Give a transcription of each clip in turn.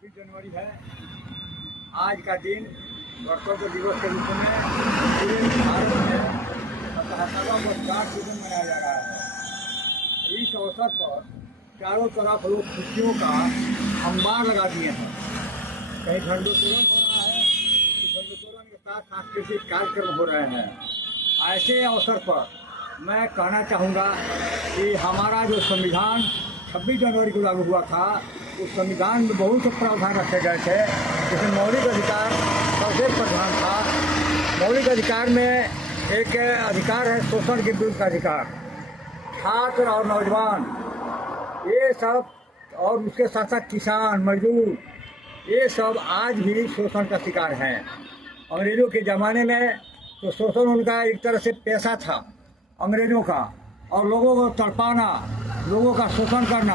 26 जनवरी है। आज का दिन गणतंत्र दिवस के रूप में पूरे भारत में 77वां वर्षगांठ के दिन मनाया जा रहा है। इस अवसर पर चारों तरफ लोग खुशियों का अंबार लगा दिए हैं। कहीं झंडोत्तोलन हो रहा है, तो झंडोत्तोलन के साथ सांस्कृतिक कार्यक्रम हो रहे हैं। ऐसे अवसर पर मैं कहना चाहूँगा कि हमारा जो संविधान 26 जनवरी को लागू हुआ था, उस संविधान में बहुत से प्रावधान रखे गए थे, जिसमें मौलिक अधिकार सबसे प्रधान था। मौलिक अधिकार में एक अधिकार है शोषण के विरुद्ध का अधिकार। छात्र और नौजवान ये सब, और उसके साथ साथ किसान मजदूर, ये सब आज भी शोषण का शिकार हैं। अंग्रेज़ों के ज़माने में तो शोषण उनका एक तरह से पेशा था अंग्रेज़ों का, और लोगों को तड़पाना, लोगों का शोषण करना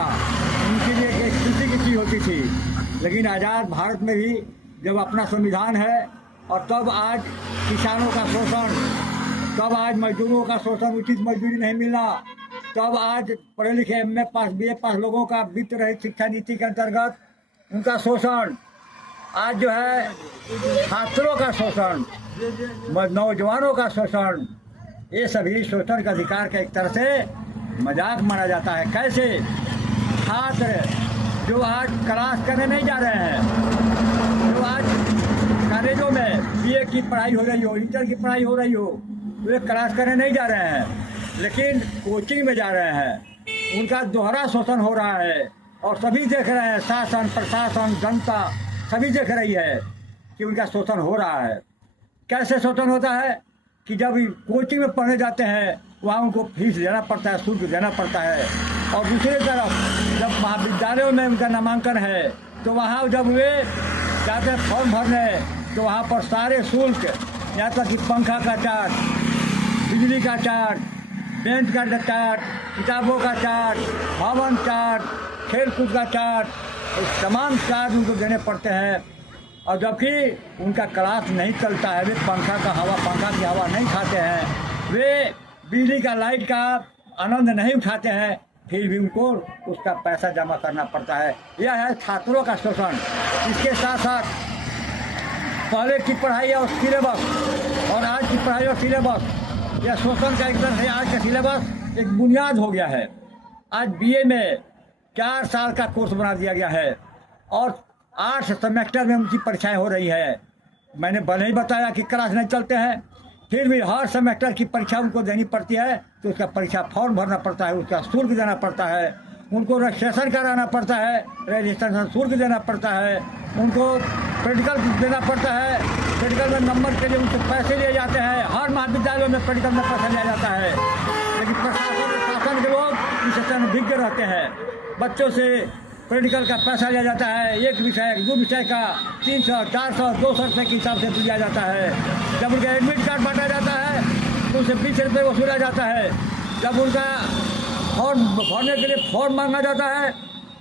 उनके लिए एक खुशी की चीज़ होती थी। लेकिन आज़ाद भारत में भी जब अपना संविधान है, और तब आज किसानों का शोषण, तब आज मजदूरों का शोषण, उचित मजदूरी नहीं मिलना, तब आज पढ़े लिखे MA पास BA पास लोगों का वित्त रहित शिक्षा नीति के अंतर्गत उनका शोषण, आज जो है छात्रों का शोषण, नौजवानों का शोषण, ये सभी शोषण का अधिकार का एक तरह से मजाक माना जाता है। कैसे छात्र जो आज क्लास करने नहीं जा रहे हैं, जो आज कॉलेजों में BA की पढ़ाई हो रही हो, इंटर की पढ़ाई हो रही हो, वे क्लास करने नहीं जा रहे हैं, लेकिन कोचिंग में जा रहे हैं, उनका दोहरा शोषण हो रहा है। और सभी देख रहे हैं, शासन प्रशासन जनता सभी देख रही है कि उनका शोषण हो रहा है। कैसे शोषण होता है कि जब कोचिंग में पढ़ने जाते हैं, वहाँ उनको फीस देना पड़ता है, शुल्क देना पड़ता है, और दूसरी तरफ जब महाविद्यालयों में उनका नामांकन है, तो वहाँ जब वे जाते हैं फॉर्म भरने, तो वहाँ पर सारे शुल्क, यहाँ तक कि पंखा का चार्ज, बिजली का चार्ज, बेंच का चार्ज, किताबों का चार्ज, भवन चार्ज, खेलकूद का चार्ज, तमाम चार्ज उनको देने पड़ते हैं। और जबकि उनका क्लास नहीं चलता है, वे पंखा की हवा नहीं खाते हैं, वे बिजली का लाइट का आनंद नहीं उठाते हैं, फिर भी उनको उसका पैसा जमा करना पड़ता है। यह है छात्रों का शोषण। इसके साथ साथ पहले की पढ़ाई और सिलेबस और आज की पढ़ाई और सिलेबस, यह शोषण का एक तरह से आज का सिलेबस एक बुनियाद हो गया है। आज BA में 4 साल का कोर्स बना दिया गया है, और 8 सेमेस्टर में उनकी परीक्षाएं हो रही है। मैंने भले ही बताया कि क्लास नहीं चलते हैं, फिर भी हर सेमेस्टर की परीक्षा उनको देनी पड़ती है, तो उसका परीक्षा फॉर्म भरना पड़ता है, उसका शुल्क देना पड़ता है, उनको रजिस्ट्रेशन कराना पड़ता है, रजिस्ट्रेशन शुल्क देना पड़ता है, उनको प्रैक्टिकल देना पड़ता है, प्रैक्टिकल में नंबर के लिए उनसे पैसे लिए जाते हैं। हर महाविद्यालयों में प्रैक्टिकल में पैसा लिया जाता है, लेकिन प्रशासन और शासन के लोग इस समय विज्ञ रहते हैं। बच्चों से प्रैक्टिकल का पैसा लिया जाता है, एक विषय 2 विषय का 300 400 200 रुपये के हिसाब से लिया जाता है। जब उनका एडमिट कार्ड बांटा जाता है, तो उसे 20 रुपये वसूला जाता है। जब उनका फॉर्म भरने के लिए फॉर्म मांगा जाता है,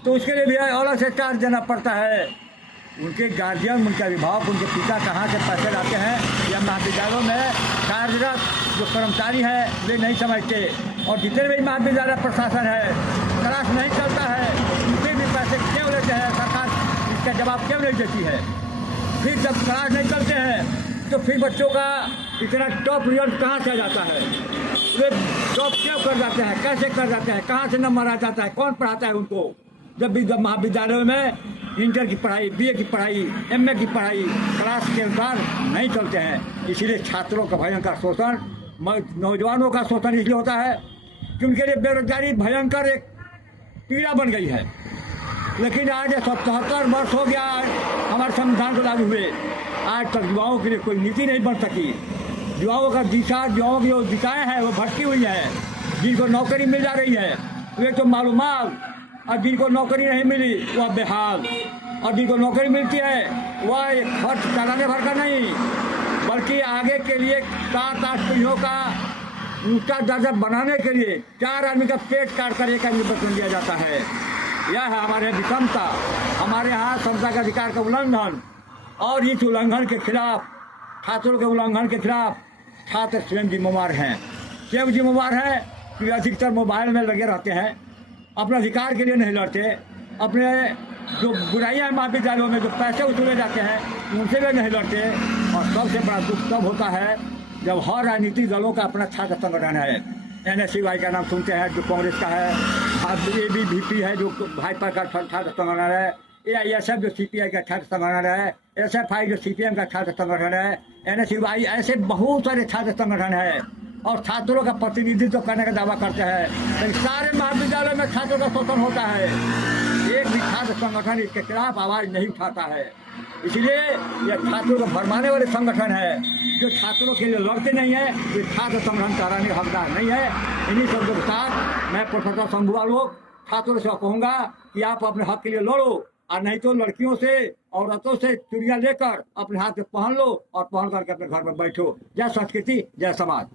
तो उसके लिए भी अलग से चार्ज देना पड़ता है। उनके गार्जियन, उनके अभिभावक, उनके पिता कहाँ से पैसे लाते हैं, या महाविद्यालयों में कार्यरत जो कर्मचारी हैं वे नहीं समझते। और जितने भी महाविद्यालय प्रशासन है, क्लास नहीं चलता है, उनसे भी पैसे क्यों लेते हैं, सरकार इसका जवाब क्यों नहीं देती है। फिर जब क्लास नहीं चलते हैं, तो फिर बच्चों का इतना टॉप रिजल्ट कहाँ से आ जाता है, वे टॉप क्यों कर जाते हैं, कैसे कर जाते हैं, कहाँ से नंबर आ जाता है, कौन पढ़ाता है उनको। जब महाविद्यालयों में इंटर की पढ़ाई, BA की पढ़ाई, MA की पढ़ाई क्लास के अनुसार नहीं चलते हैं, इसीलिए छात्रों का भयंकर शोषण, नौजवानों का शोषण इसलिए होता है कि उनके लिए बेरोजगारी भयंकर एक पीड़ा बन गई है। लेकिन आज 77 वर्ष हो गया हमारे संविधान को लागू हुए, आज तक युवाओं के लिए कोई नीति नहीं बन सकी। युवाओं का दिशा, युवाओं की जो दिशाएँ हैं वो भटकी हुई है। जिनको नौकरी मिल जा रही है वे तो मालूमाल, और जिनको नौकरी नहीं मिली वह बेहाल, और जिनको नौकरी मिलती है वह एक खर्च चलाने भर का नहीं, बल्कि आगे के लिए 7-8 पीढ़ियों का ऊँचा दर्जा बनाने के लिए 4 आदमी का पेट काट कर 1 आदमी को बचन दिया जाता है। यह है हमारे यहाँ विषमता, हमारे यहाँ समता के अधिकार का उल्लंघन। और इस उल्लंघन के खिलाफ, छात्रों के उल्लंघन के खिलाफ छात्र स्वयं जिम्मेवार हैं। क्यों जिम्मेवार हैं? कि अधिकतर मोबाइल में लगे रहते हैं, अपने अधिकार के लिए नहीं लड़ते, अपने जो बुराइयां हैं महाविद्यालयों में, जो पैसे वसूले जाते हैं, उनसे भी नहीं लड़ते। और सबसे बड़ा दुख तब होता है जब हर राजनीतिक दलों का अपना छात्र संगठन है। NSCY का नाम सुनते हैं, जो कांग्रेस का है, ABVP है जो भाजपा का छात्र संगठन है, AISF जो CPI का छात्र संगठन है, SFI जो CPM का छात्र संगठन है, NSCY, ऐसे बहुत सारे छात्र संगठन है और छात्रों का प्रतिनिधित्व करने का दावा करते हैं। लेकिन सारे महाविद्यालयों में छात्रों का शोषण होता है। एक भी छात्र संगठन इसके खिलाफ आवाज नहीं उठाता है। इसलिए यह छात्रों को भरमाने वाले संगठन है। जो छात्रों के लिए लड़ते नहीं है, तो छात्र संगठन कराने का हकदार नहीं है। इन्हीं शब्दों के साथ मैं प्रोफेसर शंभू लोग छात्रों से कहूँगा कि आप अपने हक के लिए लड़ो, और नहीं तो लड़कियों से, औरतों से चूड़ियाँ लेकर अपने हाथ में पहन लो और पहन करके अपने घर में बैठो। जय संस्कृति, जय समाज।